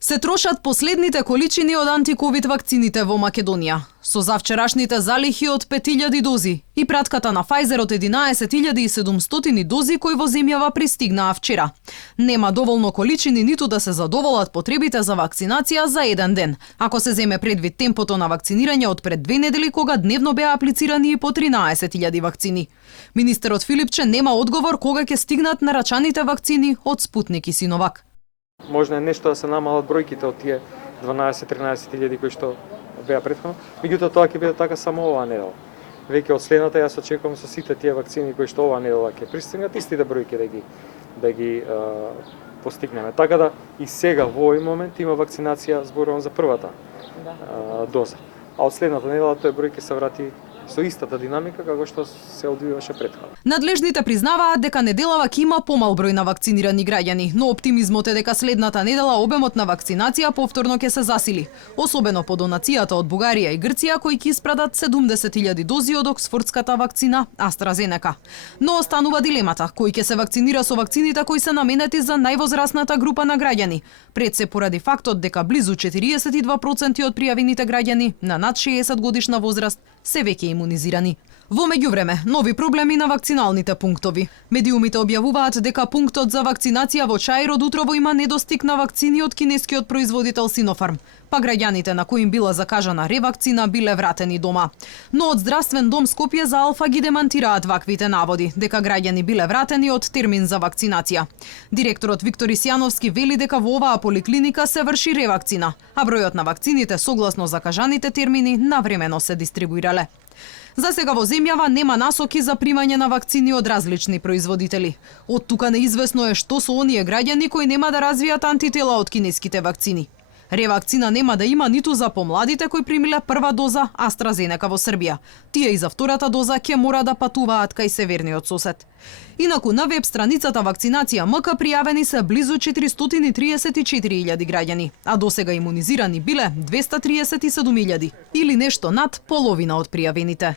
Се трошат последните количини од антиковид вакцините во Македонија. Со завчерашните залихи од 5000 дози и пратката на Pfizer од 11700 дози кои во земјава пристигнаа вчера. Нема доволно количини ниту да се задоволат потребите за вакцинација за еден ден, ако се земе предвид темпото на вакцинирање од пред 2 недели кога дневно беа аплицирани и по 13000 вакцини. Министерот Филипче нема одговор кога ќе стигнат нарачаните вакцини од Спутник и Синовак. Можно е нешто да се намалат бројките од тие 12-13 илјади кои што беа претходно, меѓутоа тоа ќе биде така само оваа недела. Веќе од следната јас очекувам со сите тие вакцини кои што оваа недела ќе пристигнат истите бројки да ги постигнеме. Така да и сега во овој момент има вакцинација, зборувам за првата доза. А од следната недела тој број ќе се врати со истата динамика како што се одвиваше претходно. Надлежните признаваат дека неделава ќе има помал број на вакцинирани граѓани, но оптимизмот е дека следната недела обемот на вакцинација повторно ќе се засили, особено по донацијата од Бугарија и Грција кои ќе испрадат 70.000 дози од оксфордската вакцина AstraZeneca. Но останува дилемата кој ќе се вакцинира со вакцините кои се наменети за највозрасната група на граѓани, пред се поради фактот дека близу 42% од пријавените граѓани на над 60 годишна возраст се веќе имунизирани. Во меѓувреме, нови проблеми на вакциналните пунктови. Медиумите објавуваат дека пунктот за вакцинација во Чаир од утрово има недостиг на вакцини од кинескиот производител Синофарм, па граѓаните на кои им била закажана ревакцина биле вратени дома. Но од Здравствен дом Скопје за Алфа ги демантираат ваквите наводи, дека граѓани биле вратени од термин за вакцинација. Директорот Виктор Исјановски вели дека во оваа поликлиника се врши ревакцина, а бројот на вакцините согласно закажаните термини навремено се дистрибуирале. За сега во земјава нема насоки за примање на вакцини од различни производители. Од тука неизвестно е што со оние граѓани кои нема да развијат антитела од кинеските вакцини. Ревакцина нема да има ниту за помладите кои примиле прва доза AstraZeneca во Србија. Тие и за втората доза ќе мора да патуваат кај северниот сосед. Инаку на веб страницата Вакцинација МК пријавени се близу 434.000 граѓани, а досега имунизирани биле 237.000 или нешто над половина од пријавените.